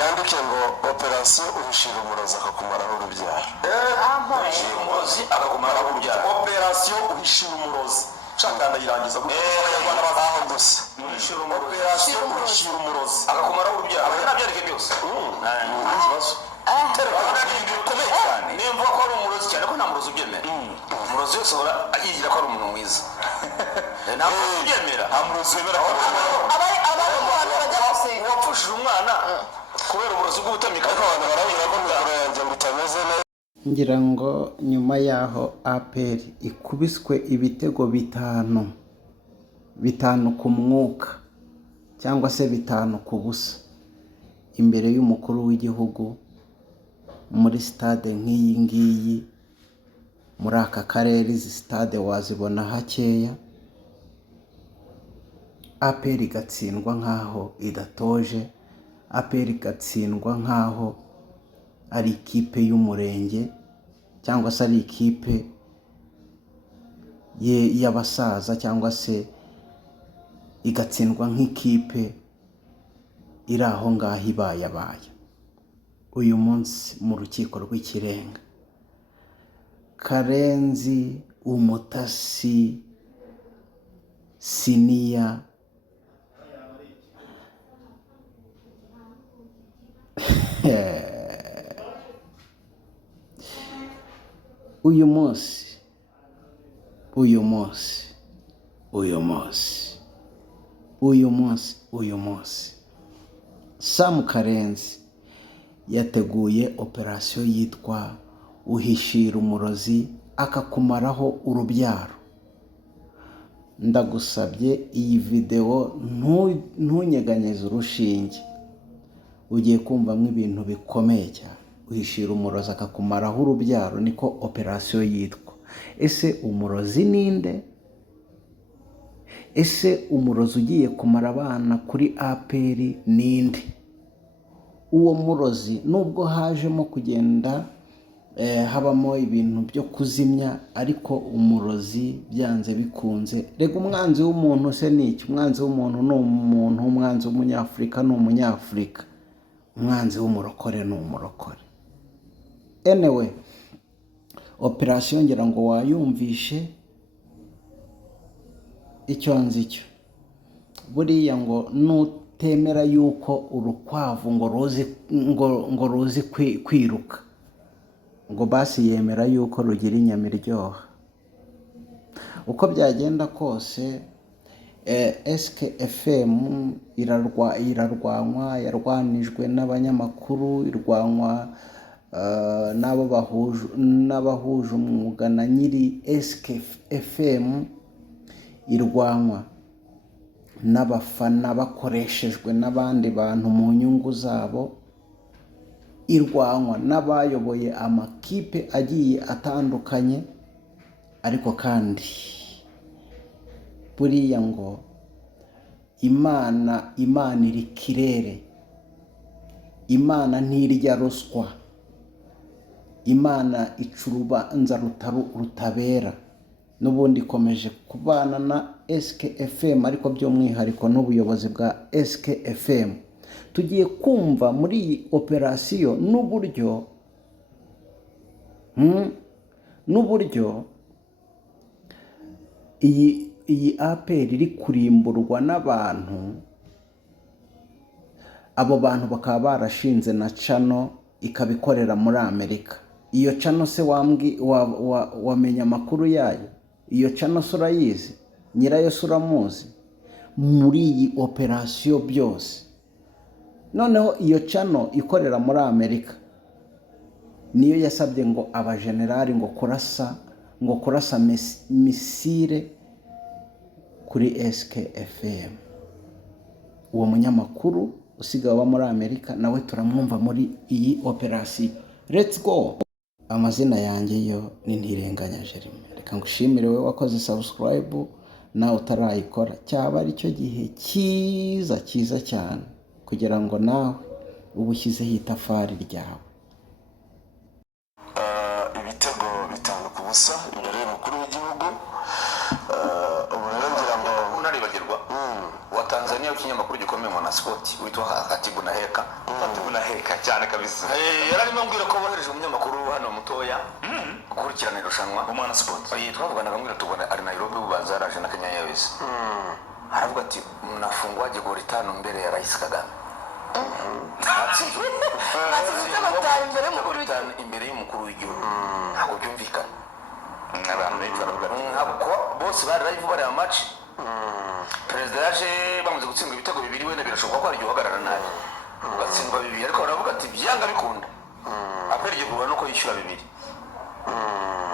yandike ngo operation uhishira umurozi akakumaraho urubyaro. Uhishira umurozi akakumaraho urubyaro. Operation uhishira umurozi. Shaka ndayirangiza gute? Abanyarwanda bazaho gusa. Uhishira umurozi. Operation uhishira umurozi akakumaraho urubyaro. Nabyareke byose. Nta kibazo. Bikomeye cyane. Nimba ko ari umurozi cyane ko nta murozi ubyemera. Umurozi wese ahora yigira ko ari umuntu mwiza. Nta murozi ubyemera. Nta murozi wemera ko abari abantu bajya gusenga wapfushije umwana kubera uburozi bw'ubutamika. ariko abantu barabwira ko mikoro yanjye ngo itameze neza. ngira ngo nyuma yaho APR ikubiswe ibitego bitanu ku mwuka cyangwa se 5 ku busa imbere y'umukuru w'igihugu muri stade nk'iyi ngiyi muri aka karere. Izi stade wazibona hakeya. APR igatsindwa nkaho idatoje, APR igatsindwa nkaho ari ikipe y'umurenge cyangwa se ari ikipe y'abasaza cyangwa se igatsindwa nk'ikipe iri aho ngaho ibayabaye. Uyu munsi mu rukiko rw'ikirenga Karenzi, Umutasi, Siniya uyu munsi Sam Karenzi yateguye operation yitwa uhishira umurozi akakumaraho urubyaro. Ndagusabye iyi video ntunyeganyeze urushinge, ugiye kumvamo ibintu bikomeye cyane. Uhishira umurozi akakumaraho urubyaro niko operation yitwa. Ese umurozi ninde? Ese umurozi ugiye kumara abana kuri APR ninde? Uwo murozi nubwo hajemo kugenda habamo ibintu byo kuzimya, ariko umurozi byanze bikunze. Rega umwanzi w'umuntu se niki? Umwanzi w'umuntu ni umuntu, umwanzi w'umunyafrika ni umunyafrika, umwanzi w'umurokore ni umurokore. Anyway, operation ngira ngo wayumvishe. Icyo nzi cyo buriya ngo nutemera yuko urukwavu ngo ruzi kwiruka, ngo basi yemera yuko rugira inyama iryoha. Uko byagenda kose SKFM yarwanijwe n'abanyamakuru, irwanwa n'abahuje umwuga na nyiri SKFM, irwanwa n'abafana bakoreshejwe n'abandi bantu mu nyungu zabo, irwanwa n'abayoboye amakipe agiye atandukanye. Ariko kandi buriya ngo Imana iri kirere, Imana ntirya ruswa, Imana ica urubanza rutabera. N'ubundi ikomeje kubana na SKFM, ariko by'umwihariko n'ubuyobozi bwa SKFM. Tugiye kumva muri iyi operation n'uburyo iyi APR iri kurimburwa n'abantu. Abo bantu bakaba barashinze na channel ikabikorera muri Amerika. Iyo channel se wamenya amakuru yayo? Iyo channel urayizi? Nyirayo uramuzi? Muri iyi operation byose noneho iyo channel ikorera muri Amerika niyo yasabye ngo abajenerali ngo kurasa misile kuri SKFM. Uwo munyamakuru usigaye wa muri Amerika nawe turamwumva muri iyi operation. Let's go. Amazina yanjye yo ni Ntirenganya Jeremy. Reka ngushimire we wakoze subscribe nawe utarayikora. Cyaba ari cyo gihe cyiza cyane kugira ngo nawe ubushyizeho itafari ryawe. Ibitego 5 ku busa imbere y'umukuru w'igihugu. Uburenganzira ngo unaribagirwa wa Tanzania, ikinyamakuru gikomeye Mwanaspoti witwa Katibu na Heka. Katibu na cyane kabisa. Yararimo ambwira ko bohereje umunyamakuru hano mutoya gukurikirana irushanwa Umwana Sport. Twavuganaga ambwira tubona ari Nairobi ubanza yaraje na Kenya Airways. Aravuga ati mnafungwaje goli 5 mbele ya Rais Kagame? Imbere y'umukuru w'igihugu ntabwo byumvikana. Abantu ntabwo bose bari live bari match. Perezida yaje bamaze gutsindwa ibitego bibiri wenda birashoboka ko ari uhagarara nabi. Ugatsindwa bibiri ariko baravuga ati byanga bikunda. Apereye guhura nuko yishyura bibiri.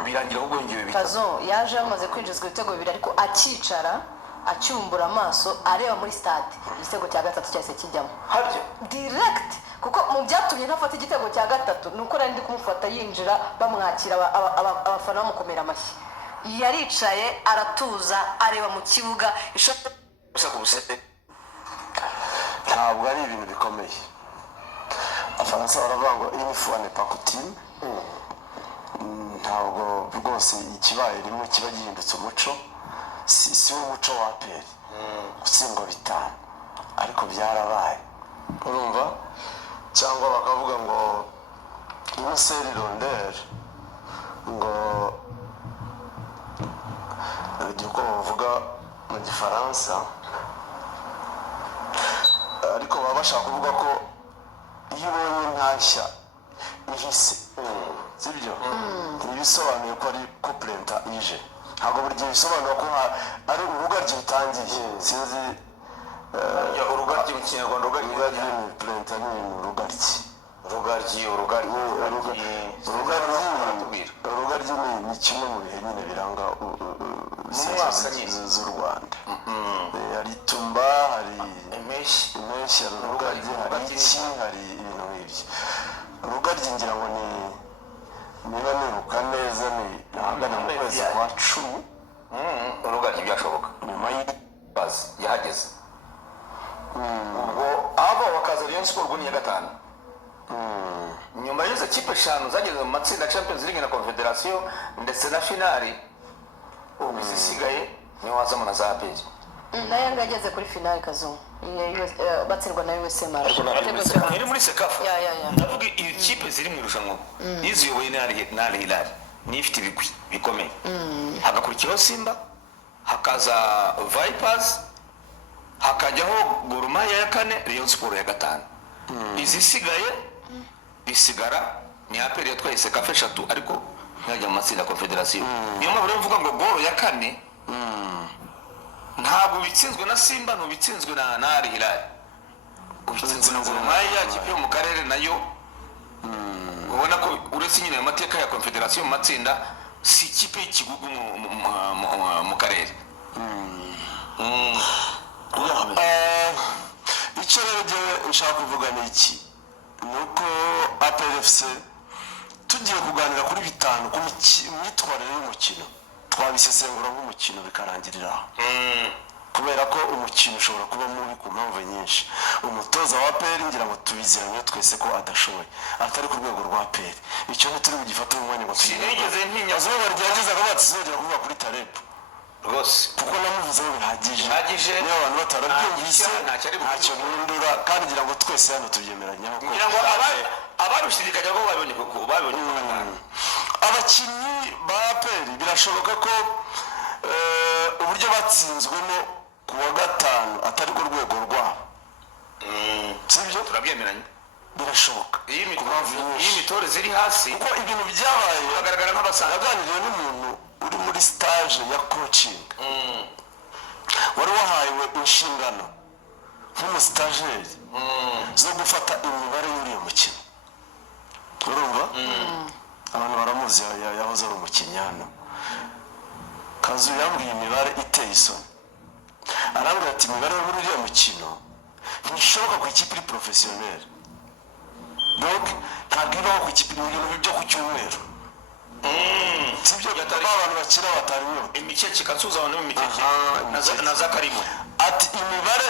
Birangira ubwo ngiye bibiri. Kazo yaje amaze kwinjizwa ibitego bibiri ariko akicara acyumbura amaso areba muri stade igitego cya gatatu cyase kijyamo Haryo direct kuko mu byatumye ntafata igitego cya gatatu nuko nari ndi kumufata yinjira bamwakira abafana bamukomera amashyi yaricaye aratuza areba mu kibuga ishoti ntabwo ari ibintu bikomeye. Abafaransa baravuga ngo une fois n'est pas coutume. Ntabwo rwose ikibaye rimwe kiba gihindutse umuco. Si umuco wa APR gutsindwa 5 ariko byarabaye urumva cyangwa bakavuga ngo une série rondeur ngo uko bavuga mu gifaransa ariko baba bashaka kuvuga ko iyo ubonye ntashya ihise sibyo ntibisobanuye ko ari couplenta ije ntabwo buri gihe bisobanura ko ari urugaryi rutangiye sinzi urugaryi mu Kinyarwanda urugaryi ni plenta ni urugaryi ni kimwe mu bihe nyine biranga z'u Rwanda. Hari tumba hari impeshyi hari urugaryi hari iki hari ibintu nk'ibyo. Urugaryi ngira ngo ni niba nibuka neza ni ahagana mu kwezi kwa 10 urugaryi byashoboka nyuma y'bazi yahageze ubwo abo bakaza Rayon Sport ni ya 5 nyuma y'izo kipe 5 zageze mu matsinda Champions League na Confederation ndetse na finali ubu zisigaye ni wazamo na za APR nayo ngageze kuri finali Kazo batsirwa na USM iri muri Sekafa ndavuga ikipe ziri mu irushanwa iziyoboye na Al Hilal nifite ibigwi bikomeye hagakurikiraho Simba hakaza Vipers hakajyaho Gor Mahia ya 4 Rayon Sport ya 5 izisigaye bisigara ni APR yatwaye Sekafa 3 ariko nkajya mu matsinda Confederation niyo mpamvu mvuga ngo Gor ya 4 ntabwo bitsinzwe na Simba no bitsinzwe na Al Hilal ubitsinzwe na Gor Mahia kipe mu karere nayo ubona ko uretse nyine amateka ya Confederation mu matsinda si kipe y'ikigugu mu karere icyo rero nshaka kuvuga ni iki nuko APR FC tugiye kuganira kuri 5 ku myitwarire y'umukino twabisesengura nk'umukino bikarangirira kubera ko umukino ushobora kuba mubi ku mpamvu nyinshi. Umutoza wa APR ngira ngo tubiziranye twese ko adashoboye atari ku rwego rwa APR icyo turi bugifata mu mwanya ngo sinigeze ntinyazo baryagiza ko batizogera kuvuga kuri Taleb rwose kuko namuvuze ngo bihagije niyo abantu batarabyumvise ntacyo bihindura kandi ngira ngo twese hano tubyemeranya ko ngira ngo abarushidikanya ko babonye abakinnyi ba APR birashoboka ko uburyo batsinzwemo ku wa 5 atari ku rwego rwabo sibyo turabyemeranya birashoboka iyi mitore ziri hasi kuko ibintu byabaye bagaragara nk'abasanga yaganiriye n'umuntu uri muri stage ya coaching wari wahawe inshingano nk'umustajeri zo gufata imibare y'uriya mukino urumva abantu baramuzi yahoze ari umukinnyi hano Kazu yambwiye imibare iteye isoni arambwira ati imibare y'uriya mukino ntishoboka ku ikipe iri professionnel donc ntabwo ibaho ku ikipe byo ku cyumweru sibyo abantu bakira batariyo imikeke kasuza abantu mu mikeke na za karimo ati imibare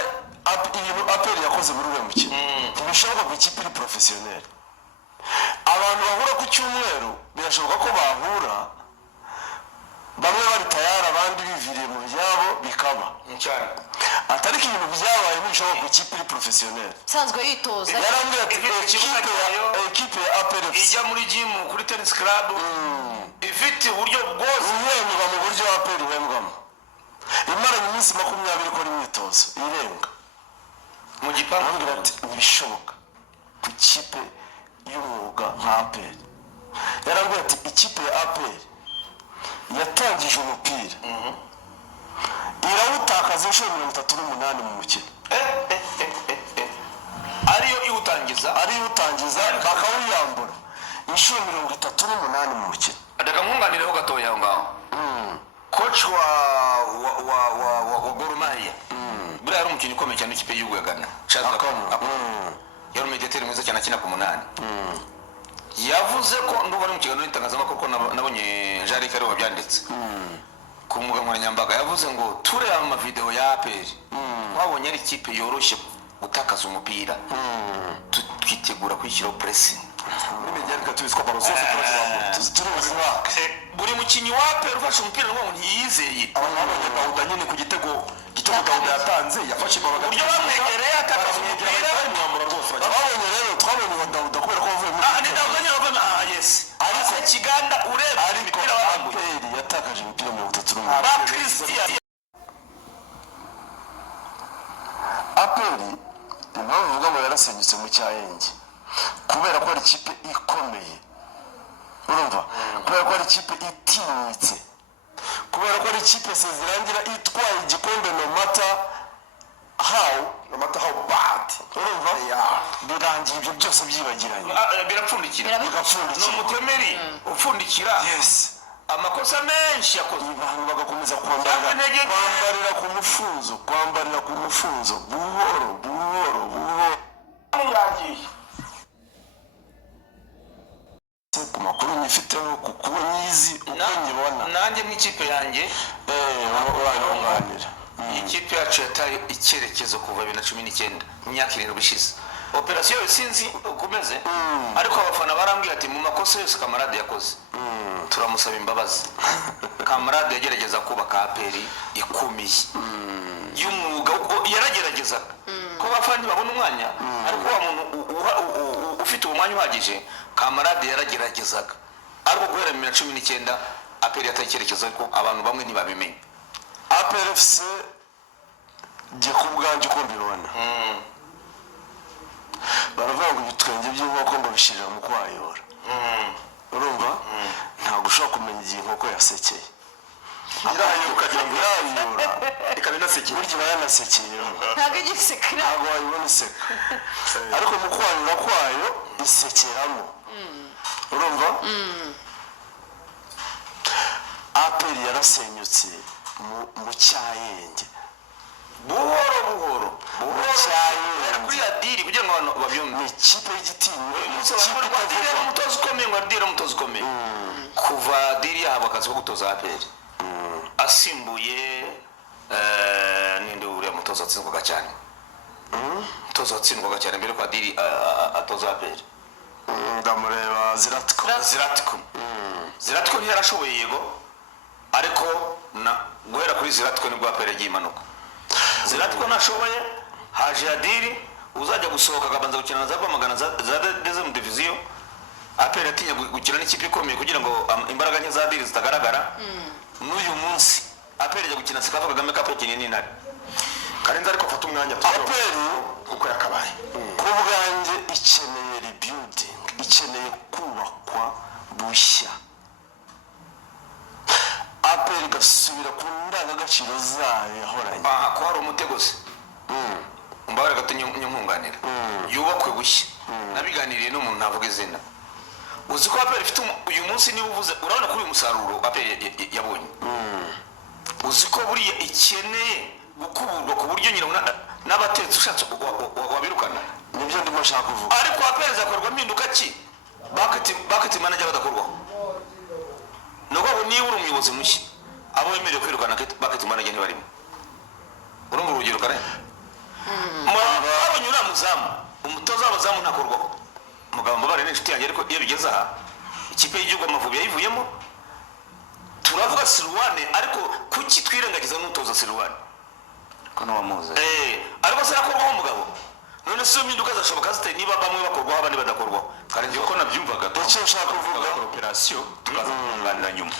ibintu APR yakoze muri uwo mukino ntibishoboka ku ikipe iri professionnel. Abantu bahura ku cyumweru birashoboka ko bahura bamwe bari tayari abandi biviriye mu byabo bikaba cyane atari ibintu byabaye n'ibishoboka ku ikipe iri professionnel sanzwe yitoza yarambwira ati ikipe ya ijya muri gym kuri tennis club ifite uburyo bwose ihembwa mu buryo APR ihembwamo imaranye iminsi 20 ikora imyitozo irenga mu gipangu arambwira ati ntibishoboka ku kipe y'umwuga nka APR yarambwira ati ikipe ya APR yatangije umupira irawutakaza inshuro 38 mu mukino ariyo utangiza bakawuyambura inshuro 38 mu mukino reka nkunganireho gatoya aho ngaho coach wa Gor Mahia buriya yari umukinnyi ukomeye cyane ikipe y'u Ghana yari umediateri mwiza cyane akina ku munani yavuze ko ndumva ari mu kiganiro n'itangazamakuru ko nabonye Jean Luc ariwe wabyanditse ku mbuga nkoranyambaga yavuze ngo tureba amavideo ya APR twabonye ari ikipe yoroshye gutakaza umupira twitegura kwishyiraho pressing n'imijyarika tubiswa barosose turuzi mwaka buri mukinnyi wa APR ufashe umupira ngo ntiyizeye abanye Dauda nyine ku gitego Dauda yatanze yafashe babaga buryo bamwegereye atakaza umupira mwambura rwose babonye rero twabonye wa Dauda kubera ko bavuye mu ni Dauda nyine bavuye yes ariko Kiganda ureba umupira wa APR yatakaje umupira 38 ba Christian APR impamvu uvuga ngo yarasenyutse mu cyayenge kubera ko ari ikipe ikomeye urumva kubera ko ari ikipe itinyitse kubera ko ari ikipe sezirangira itwaye igikombe no matter how bad urumva birangira ibyo byose byibagiranye birapfundikira ni umutemeri upfundikira yes amakosa menshi yakoze abantu bagakomeza kwambarira ku mufunzo buhoro yagiye ku makuru nyifiteho kuko nyizi uko nyibona nanjye nk'ikipe yanjye urayunganira ikipe yacu yataye icyerekezo kuva 2019 imyaka 7 ishize operasiyo sinzi ukomeze ariko abafana barambwiye ati mu makosa yose kamarade yakoze turamusaba imbabazi kamarade yagerageza kubaka APR ikumiye y'umwuga yaragerageza ko bafanye babona umwanya ariko wa muntu ufite umwanya uhagije kamarade yarageragezaga ariko guhera 2019 APR yatakerekezo ariko abantu bamwe ntibabimenye APR FC je kubwanje ko mbibona baravuga ngo ibitwenge by'inkoko ngo bishirira mu kwayora urumva ntabwo ushobora kumenya igihe inkoko yasekeye irayo ukagira ngo irayora ikaba inasekeye burya yanasekeye ntabwo igisekera ntabwo wayibona iseka ariko mu kwayora kwayo isekeramo urumva APR yarasenyutse mu cyayenge buhoro cyayenge kuri adiri kugira ngo abantu babyumve ikipe y'igitinyiro umutoza ukomeye kuva adiri yahaba akazi ko gutoza APR asimbuye ninde uriya mutoza watsindwaga cyane mutoza watsindwaga cyane mbere ko adiri atoza APR ndamureba Ziratko ntiyarashoboye yego ariko guhera kuri Ziratko nibwo APR yagiye imanuka Ziratko nashoboye haje adiri uzajya gusohoka akabanza gukina za Rwamagana za deuxième division APR atinya gukina n'ikipe ikomeye kugira ngo imbaraga nke za adiri zitagaragara n'uyu munsi APR ijya gukina Sekafa Kagame Cup yakinnye n'Intare Karenzi ariko afata umwanya APR uko yakabaye ku bwanjye ikeneye rebuilding ikeneye kubakwa bushya APR igasubira ku ndangagaciro zayo yahoranye ko hari umutegozi mbabare gato nkunganira yubakwe bushya nabiganiriye n'umuntu navuga izina uzi ko APR ifite uyu munsi niba uvuze urabona kuri uyu musaruro APR yabonye uzi ko buriya ikeneye gukuburwa ku buryo nyine n'abatetsi ushatse wabirukana nibyo ndimo nshaka kuvuga ariko APR zakorwa impinduka ki bakati manager badakorwaho nuko niba uri umuyobozi mushya abo wemerewe kwirukana bakati manager ntibarimo urumva urugero kare abonye uriya muzamu umutoza w'abazamu ntakorwaho mugabo mbabare n'inshuti yanjye ariko iyo bigeze aha ikipe y'igihugu Amavubi yayivuyemo turavuga Sirwane ariko kuki twirengagiza n'utoza Sirwane ko n'uwamuze ariko se nakorwaho umugabo none se impinduka zashoboka zite niba bamwe bakorwaho abandi badakorwaho karenzi ko nabyumvaga icyo ushaka kuvuga operasiyo tukaza kuganira nyuma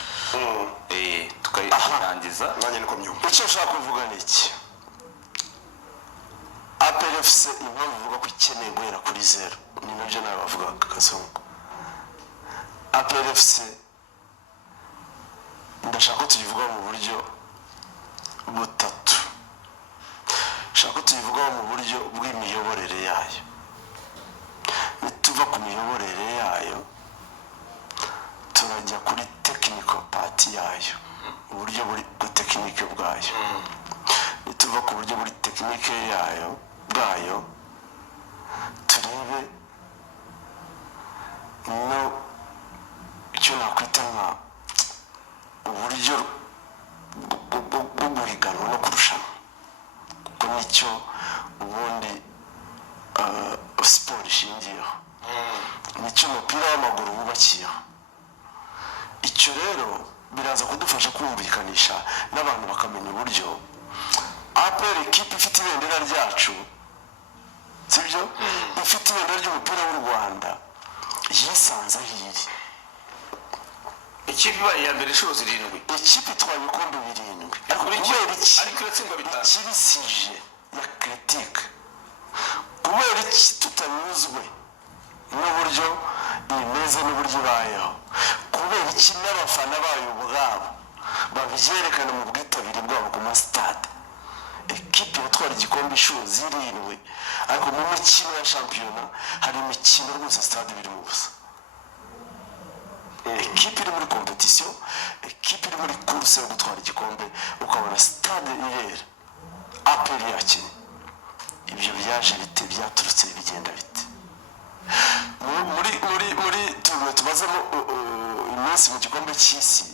tukayirangiza nanjye niko myumva icyo ushaka kuvuga ni iki APRFC impamvu ivuga ko ikeneye guhera kuri zero ni nabyo nawe bavugaga Kazungu APRFC ndashaka ko tuyivugaho mu buryo butatu ndashaka ko tuyivugaho mu buryo bw'imiyoborere yayo nituva ku miyoborere yayo turajya kuri technical part yayo uburyo buri tekinike bwayo nituva ku buryo buri tekinike yayo bwayo turebe no icyo nakwita nka uburyo bwo guhiganwa no kurushanwa kuko nicyo ubundi siporo ishingiyeho nicyo umupira w'amaguru wubakiyeho icyo rero biraza kudufasha kumvikanisha n'abantu bakamenya uburyo APR ekipe ifite ibendera ryacu sibyo ifite ibendera ry'umupira w'u Rwanda yisanze aho iri ikipe ibaye iya mbere inshuro 7 ikipe itwaye ibikombe 7 ariko iratsindwa 5 kirisije ya critique kubera iki tutanyuzwe n'uburyo imeze n'uburyo ibayeho kubera iki n'abafana bayo ubwabo babyerekana mu bwitabire bwabo ku masitade ekipe yatwara igikombe inshuro 7 ariko mu mikino ya shampiyona hari imikino rwose stade biri mu busa ekipe iri muri competition ekipe iri muri course yo gutwara igikombe ukabona stade irera APR yakinnye ibyo byaje bite byaturutse bigenda bite muri tubazemo iminsi mu gikombe cy'isi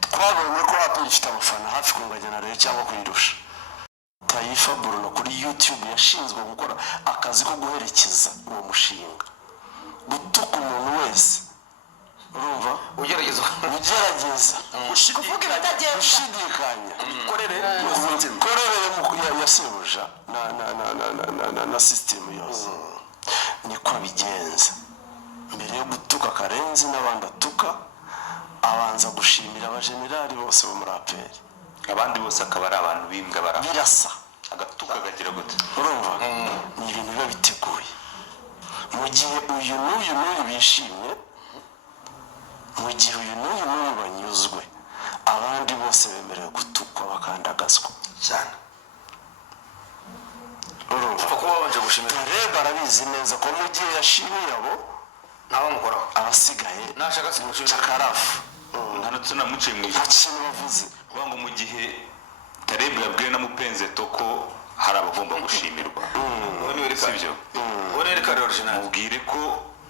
twabonye ko APR ifite abafana hafi kunganya na Rayon cyangwa kuyirusha Taifa Bruno kuri YouTube yashinzwe gukora akazi ko guherekeza uwo mushinga gutuka umuntu wese urumva ugerageza gushidikanya korere ya sebuja na system yose niko bigenza mbere yo gutuka Karenzi n'abandi atuka abanza gushimira abajenerali bose bo muri APR abandi bose akaba ari abantu bimbwa birasa agatuka gagira gute urumva ni ibintu biba biteguye mu gihe uyu n'uyu bishimye mu gihe uyu n'uyu banyuzwe abandi bose bemerewe gutukwa bakandagazwa cyane urumva kuko babanje gushimira rero barabizi neza ko mu gihe yashimiye abo n'abamukoraho abasigaye nashaka simushimira cakarafu ntanatse namuciye mu nta kintu bavuze ngo mu gihe Tarebu yabwiwe na Mupenzeto ko hari abagomba gushimirwa sibyo reka rero original mubwire ko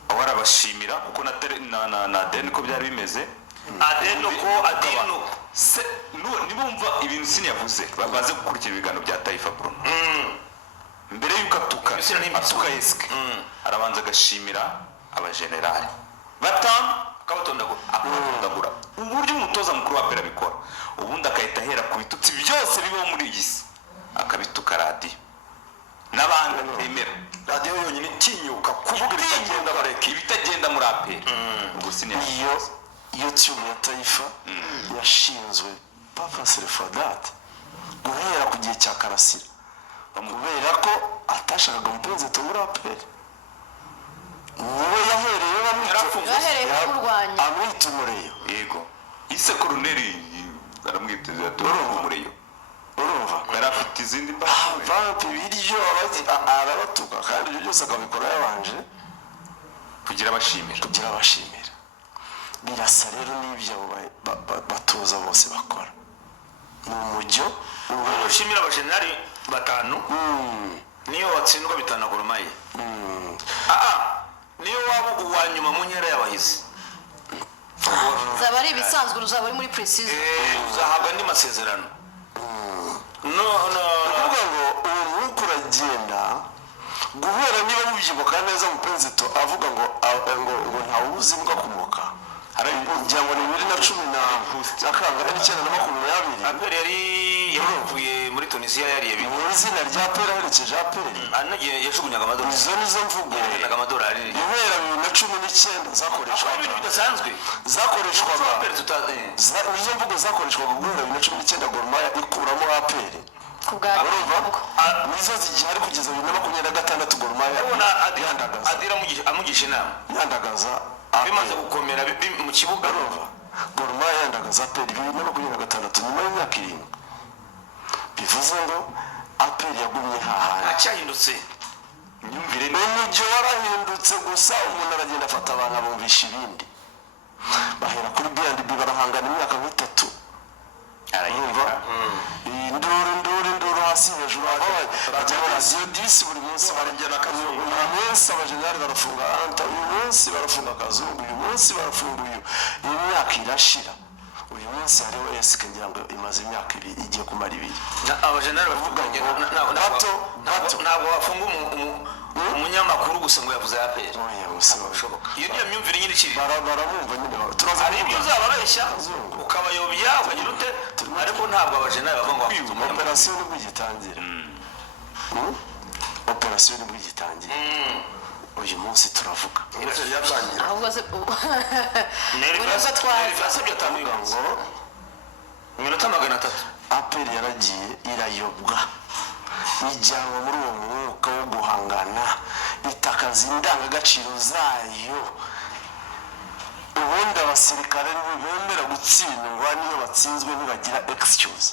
aho arabashimira kuko na Aden ko byari bimeze Adeno se nibumva ibintu siniyavuze babaze gukurikira ibiganiro bya Taifa Bruno mbere yuko atuka Yeske arabanza agashimira abajenerali batanu akawutondagura uburyo umutoza mukuru wa APR abikora ubundi akahita ahera ku bitutsi byose bibaho muri iyi si akabituka radiyo n'abandi bemera radiyo yonyine itinyuka kuvuga ibitagenda muri APR ubwo iyo YouTube ya Taifa yashinzwe purposely for that guhera ku gihe cya Karasira kubera ko atashakaga Mupenzeto muri APR niwe yahereye kurwanya amwita umureyo yego ise koroneri aramwiteze umureyo urumva yari afite izindi vampi ibiryo arabatuka kandi ibyo byose akabikora yabanje kugira abashimira birasa rero n'ibyo batoza bose bakora ni umujyo ushimira abajenerali batanu niyo watsindwa bitanagura maye niyo waba uwa nyuma mu nkera y'abahizi zaba ari ibisanzwe uzaba uri muri precision uzahabwa andi masezerano kuvuga ngo uwo mwuka uragenda guhera niba mubyibuka neza Mupenzeto avuga ngo ntawuzi mbwa kumoka kugira ngo ni 2019 APR yari yavuye muri Tunisia yari yabiye mu izina rya APR herekeje APR anagiye yashugunyaga amadolari izo nizo mvugo amadolari guhera 2019 n'icyenda zakoreshwaga ibintu bidasanzwe zakoreshwaga APR tutazi izo mvugo zakoreshwaga guhera 2019 Gor Mahia ikuramo APR kubwa nizo zigihari kugeza 2026 Gor Mahia ubona Adira amugisha inama yandagaza bimaze gukomera mu kibuga Gor Mahia yandagaza APR 2026 nyuma y'imyaka 7 bivuze ngo APR yagumye hahana acyahindutse nyumvire n'umujyi warahindutse gusa umuntu aragenda afata abantu abumvisha ibindi bahera kuri BNB barahangana imyaka 3 arayumva induru hasi hejuru bajya radio 10 buri munsi barengera Kazungu uyu munsi abajenerali barafunga Anta uyu munsi barafunga Kazungu uyu munsi barafunga uyu imyaka irashira uyu munsi hariho SK ngira ngo imaze imyaka 2 igiye kumara 2 abajenerali bavuga ntabwo bafunga umunyamakuru gusa ngo yavuze APR iyo niyo myumvire nyine ikiri barabumva nyine turaza ari ibyo uzababeshya ukabayobya ukagira ute ariko ntabwo abajenerali bavuga ngo operation nibwo igitangira operation nibwo igitangira uyu munsi turavuga ahubwo se nerivasa twasabye atamuga ngo minota 300 APR yaragiye irayobwa ijyanwa muri uwo mwuka wo guhangana itakaza indangagaciro zayo ubundi abasirikare ntibemera gutsindwa niyo batsinzwe ntibagira excuse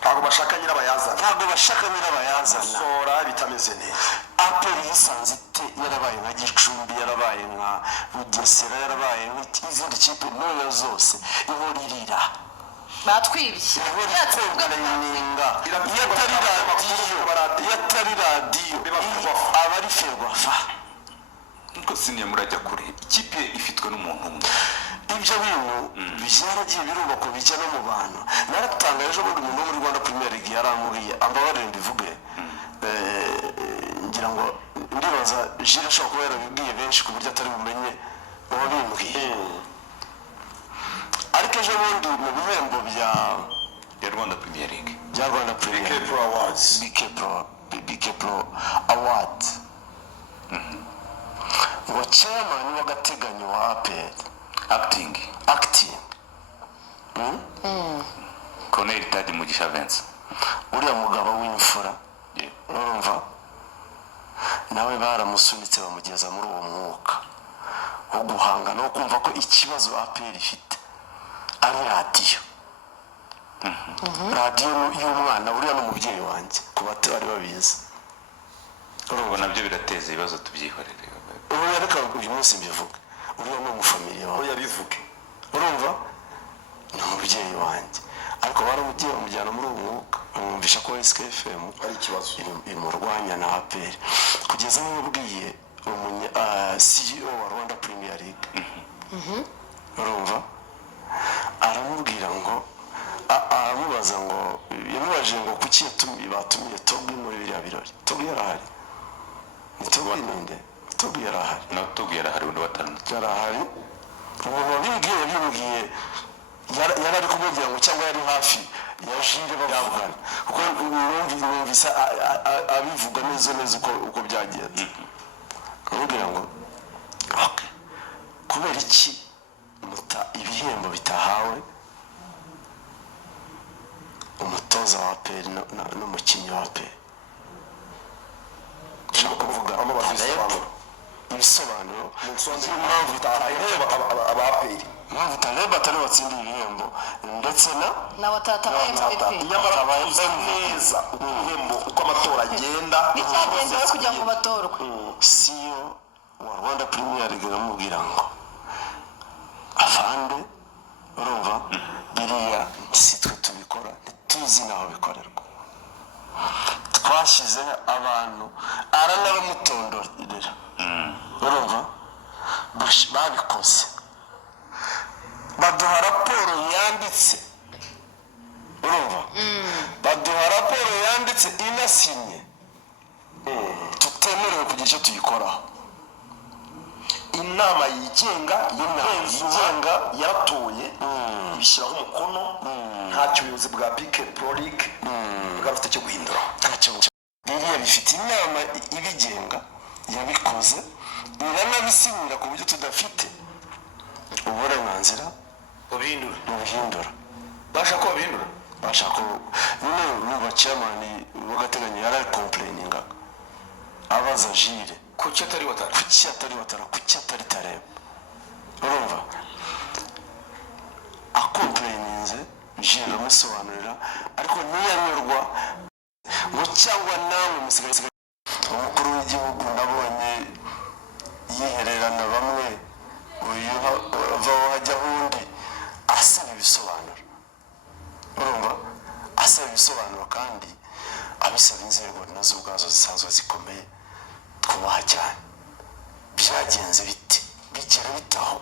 ntabwo bashaka nyirabayazana sora bitameze neza APR yisanze ite yarabaye nka Gicumbi yarabaye nka Bugesera yarabaye nk'izindi kipe ntoya zose ihoririra batwibye yatari radiyo abari ferwafa niko siniye murajya kure ikipe ifitwe n'umuntu umwe ibyo bintu byaragiye birubako bijya no mu bantu naratanga ejo bundi umuntu wo muri Rwanda Premier League yarambwiye ambabarire mbivuge ngira ngo ndibaza Jules ashobora kuba yarabibwiye benshi ku buryo atari bumenye uwabimbwiye ariko ejo bundi mu bihembo bya Rwanda Premier League bya Rwanda Premier BK Pro Awards BK Pro Award ngo chairman w'agateganyo wa APR acting Colonel Tadi Mugisha Vincent uriya mugabo w'imfura urumva nawe baramusunitse bamugeza muri uwo mwuka wo guhangana no kumva ko ikibazo APR ifite ari radiyo y'umwana uriya n'umubyeyi wanjye ku batari babizi urumva nabyo birateza ibibazo tubyihorere ubu yareka uyu munsi mbivuga uriya ni umufamiliye wawe yabivuge urumva ni umubyeyi wanjye ariko baramugiye bamujyana muri uwo mwuka bamwumvisha ko SKFM ari ikibazo imurwanya na APR kugeza n'ubwiye CEO wa Rwanda Premier League urumva aramubwira ngo aramubaza ngo yamubaje ngo kuki batumiye Togi muri biriya birori Togi yarahari Togi ninde Togi yarahari no Togi yarahari undi batandatu yarahari ubu bimbwiye yarari kumubwira ngo cyangwa yari hafi ya Jire bavugana kuko numvise abivuga neza uko byagenze kumubwira ngo okay kubera iki ibihembo bitahawe umutoza wa APR n'umukinnyi wa APR ushaka kuvuga ibisobanuro impamvu bitareba aba-APR impamvu itareba atari watsindiye ibihembo ndetse na watata MVP nyamara bazi neza ibihembo uko amatora agenda n'icyagendewe kugira ngo batorwe CEO wa Rwanda Premier League aramubwira ngo afande urumva biriya si twe tubikora ntituzi naho bikorerwa twashyize abantu aranabamutondorera urumva babikoze baduha raporo yanditse urumva baduha raporo yanditse inasinye tutemerewe kugira icyo tuyikoraho inama yigenga yaratoye ibishyiraho umukono ntacyo ubuyobozi bwa BK Pro League bwafite cyo guhindura ntacyo biriya bifite inama ibigenga yabikoze biranabisinyira ku buryo tudafite uburenganzira ubihindura bashaka babihindura bashaka nyine n'ubu chairman w'agateganyo yari complaininga abaza Jire kuki atari watara kuki atari tareba urumva akomplaininze Jire amusobanurira ariko ntiyanyurwa ngo cyangwa nawe musigaye umukuru w'igihugu nabonye yihererana bamwe uyu vaho hajya undi asaba ibisobanuro urumva asaba ibisobanuro kandi abisaba inzego nazo ubwazo zisanzwe zikomeye twubaha cyane byagenze biti bigera bitaho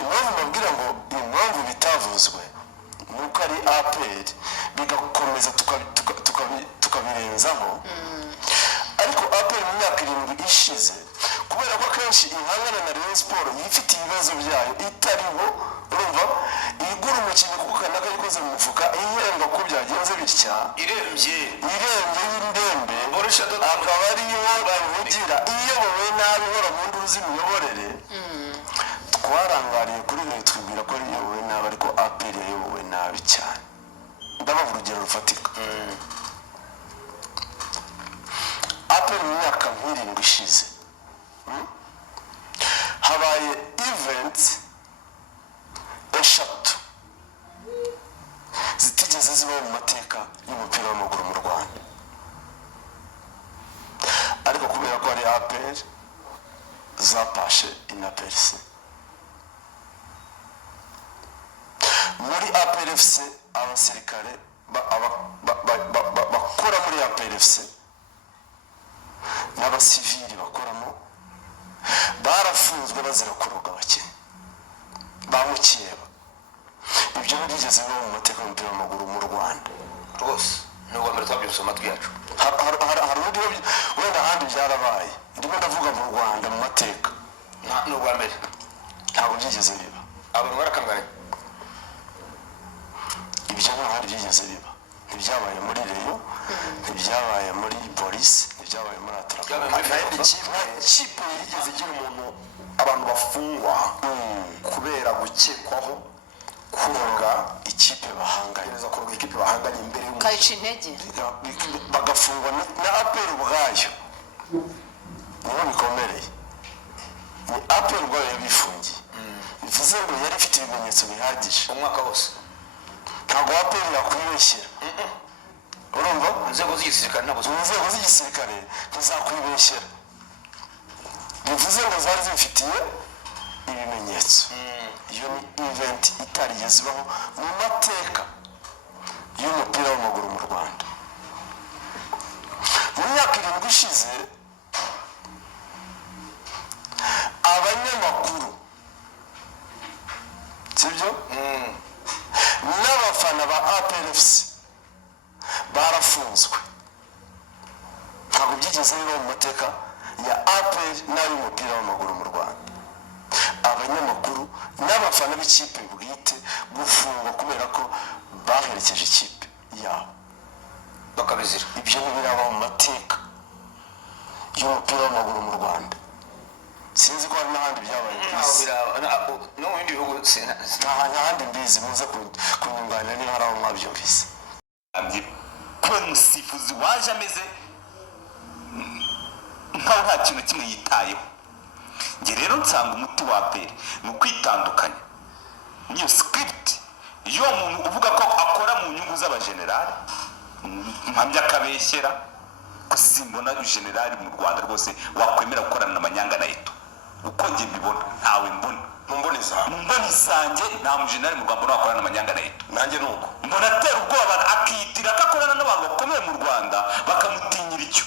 impamvu mbabwira ngo impamvu bitavuzwe nuko ari APR bigakomeza tukabirenzaho ariko APR mu myaka 7 ishize kubera ko kenshi ihangana na Rayon Sport yifite ibibazo byayo itariho urumva igura umukinnyi kuko kanaka yikoze mu mufuka ihembwa ko byagenze bitya irembye y'indembe akaba ariyo bavugira iyobowe nabi hora mu nduru z'imiyoborere twarangariye kuri leta twibwira ko ariyo iyobowe nabi ariko APR yayobowe nabi cyane ndabavuga urugero rufatika APR mu myaka 7 ishize habaye events eshatu zitigeze zibaho mu mateka y'umupira w'amaguru mu Rwanda ariko kubera ko ari APR zapashe inaperse muri APR FC abasirikare bakora muri APR FC n'abasivili bakoramo barafunzwe bazira kuroga abakinnyi bamukeba ibyo ntibigeze bibaho mu mateka y'umupira w'amaguru mu Rwanda rwose n'ubwa mbere twabyumvise amatwi yacu hari undi wenda ahandi byarabaye ndimo ndavuga mu Rwanda mu mateka n'ubwa mbere ntabwo byigeze biba abantu barakanganye ibyo ntahandi byigeze biba ntibyabaye muri Reyo ntibyabaye muri polisi ntibyabaye muri ikipe yigeze igira umuntu abantu bafungwa kubera gukekwaho kuroga ikipe bahanganye kuroga ikipe bahanganye imbere kayica intege bagafungwa na APR ubwayo niho bikomereye ni APR ubwayo yabifungiye bivuze ngo yari ifite ibimenyetso bihagije umwaka wose ntabwo APR yakwibeshyera urumva inzego z'igisirikare ntizakwibeshyera bivuze ngo zari zifitiye ibimenyetso iyo ni event itarigeze ibaho mu mateka y'umupira w'amaguru mu Rwanda mu myaka 7 ishize abanyamakuru sibyo n'abafana ba APR FC barafunzwe ntabwo byigeze bibaho mu mateka ya APR n'ay'umupira w'amaguru mu Rwanda abanyamakuru n'abafana b'ikipe bwite gufungwa kubera ko baherekeje ikipe yabo bakabizira ibyo ntibiraba mu mateka y'umupira w'amaguru mu Rwanda sinzi ko hari n'ahandi byabaye no mu bindi bihugu n'ahandi mbizi muze kunyunganira niba hari aho mwabyumvise kuba umusifuzi waje ameze nkaho nta kintu kimwe yitayeho njye rero nsanga umuti wa APR ni ukwitandukanya niyo script y'uwo muntu uvuga ko akora mu nyungu z'abajenerali mpamya akabeshyera ko simbona generali mu Rwanda rwose wakwemera gukorana n'amanyanga na Eto uko njye mbibona ntawe mbona mu mboni zanjye nta mujenerali mu Rwanda wakorana n'amanyanga na Eto nanjye nuko mbona atera ubwoba akitira ko akorana n'abantu bakomeye mu Rwanda bakamutinyira icyo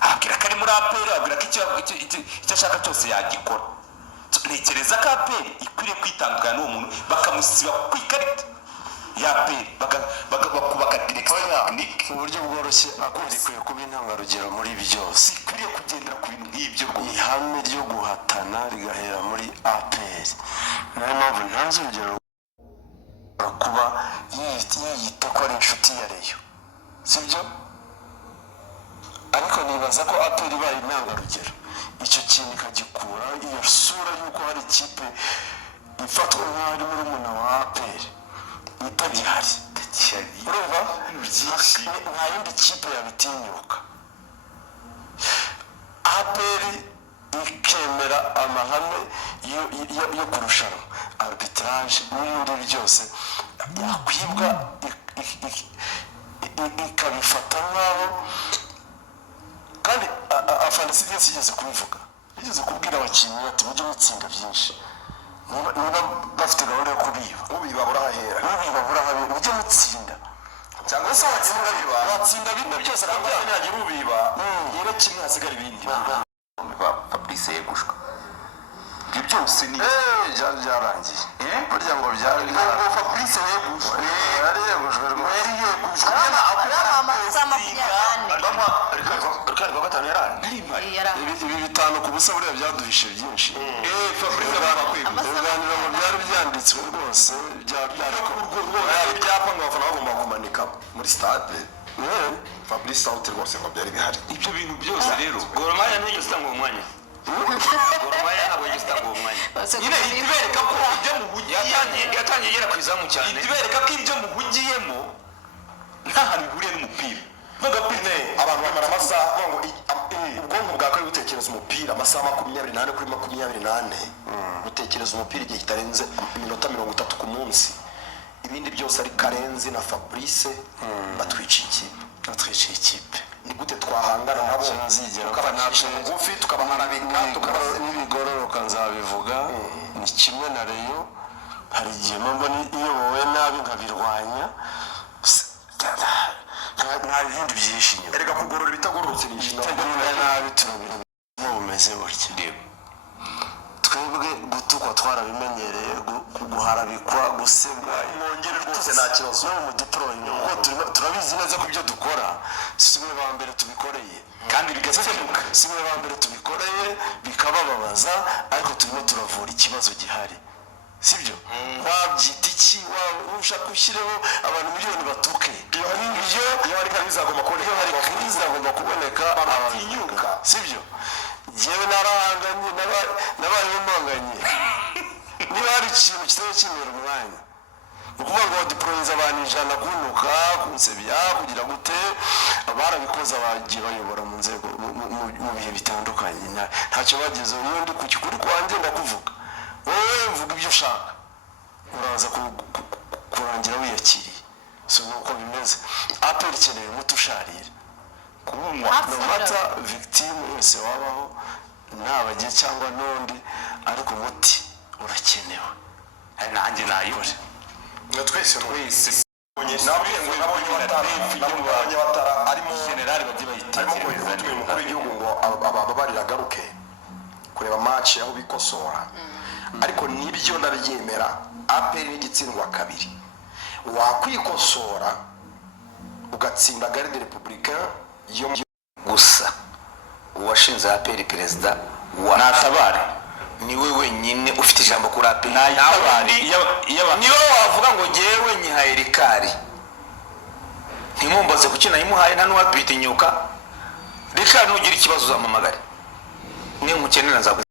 abwira ko ari muri APR abwira ko icyo ashaka cyose yagikora ntekereza ko APR ikwiriye kwitandukanya n'uwo muntu bakamusiba ku ikarita ya APR bakubaka direction technique mu buryo bworoshye akwiye kuba intangarugero muri byose ikwiriye kugendera ku bintu nk'ibyo ihame ryo guhatana rigahera muri APR niyo mpamvu ntanze urugero kuba yiyita ko ari inshuti ya Reyo sibyo ariko nibaza ko APR ibaye intangarugero icyo icyo kintu ikagikura, iyo sura y'uko hari ikipe ifatwa nk'aho ari murumuna wa APR itagihari. urumva nta yindi kipe yabitinyuka. APR ikemera amahame yo kurushanwa, arbitrage n'ibindi byose yakwibwa ikabifata nk'aho, kandi afanasi byose yigeze kubivuga, yigeze kubwira abakinnyi ati mujye mutsinda byinshi, niba bafite gahunda yo kubiba ubiba burahera, mujye mutsinda, cyangwa se watsinda bimwe byose akabyanga ntiyagira ubiba yera kimwe hasigara ibindi. Fabrice yegushwa ibyo byose ni byarangiye burya ngo byari Fabrice yegushwa yari yegushwe ibi bitanu ku busa buriya byaduhishe byinshi. Ibiganiro ngo byari byanditswe rwose byari ibyapa ngo abafana bagomba kumanika muri stade. Fabrice Sauti rwose ngo byari bihari ibyo bintu byose rero. Gor Mahia ntiyigeze itanga uwo mwanya. Gor Mahia ntabwo yigeze itanga uwo mwanya. nyine itibereka ko ibyo muhugiyemo yatangiye igera ku izamu cyane, itibereka ko ibyo muhugiyemo nta hantu bihuriye n'umupira. Vuga pine abantu bamara amasaha ngo ubwonko bwakora gutekereza umupira amasaha 24 kuri 24 gutekereza umupira igihe kitarenze iminota 30 ku munsi, ibindi byose ari Karenzi na Fabrice batwiciye ikipe. Ni gute twahangana nabo tukabacisha bugufi tukabaharabika n'ibigororoka nzabivuga. Ni kimwe na Rayon, hari igihe mbona iyobowe nabi nkabirwanya, nta bindi byinshi inyuma. erega kugorora ibitagororotse ni ibitagenda nabi turabireba bumeze gutya. Twebwe gutukwa twarabimenyereye, guharabikwa, gusebwa, mwongere rwose nta kibazo no mu deployment kuko turabizi neza ko ibyo dukora simwe ba mbere tubikoreye kandi bigasemuka, simwe ba mbere tubikoreye bikabababaza, ariko turimo turavura ikibazo gihari, sibyo? Wabyita iki? ushaka ushyireho abantu miliyoni batuke, iyo hari kariza agomba kuboneka, iyo hari kariza agomba kuboneka abatinyuka, sibyo? Jewe narahanganye nabayeho mpanganye. Niba hari ikintu kitari kimera umwanya, ukuvuga ngo deployiza abantu 100 kunuka kunsebya kugira gute, barabikoze abagiye bayobora mu nzego mu bihe bitandukanye, ntacyo bagezeho. Iyo ndi ku kikuri kwanjye ndakuvuga, wowe mvuga ibyo ushaka, uraza kurangira wiyakiriye. So nuko bimeze. APR ikeneye umutusharira kubumwa no mata victime wese wabaho, nabagiye cyangwa n'undi, ariko umuti urakenewe. nanjye nayibore twese nabwiye ngo nabonye batara arimo generali bagiye bayitekereza umukuru w'igihugu ngo ababarira agaruke kureba match aho bikosora, ariko nibyo ndabyemera. APR n'igitsindwa kabiri wakwikosora ugatsinda Garde Republicain yo gusa. Uwashinze APR perezida wa Natabare niwe wenyine ufite ijambo kuri APR. Niwe wavuga ngo jewe nyihaye Rikari, ntimumbaze kuki nayimuhaye, nta n'uwapitinyuka. Rikari nugira ikibazo uzamamagare, ni mukenera nzabu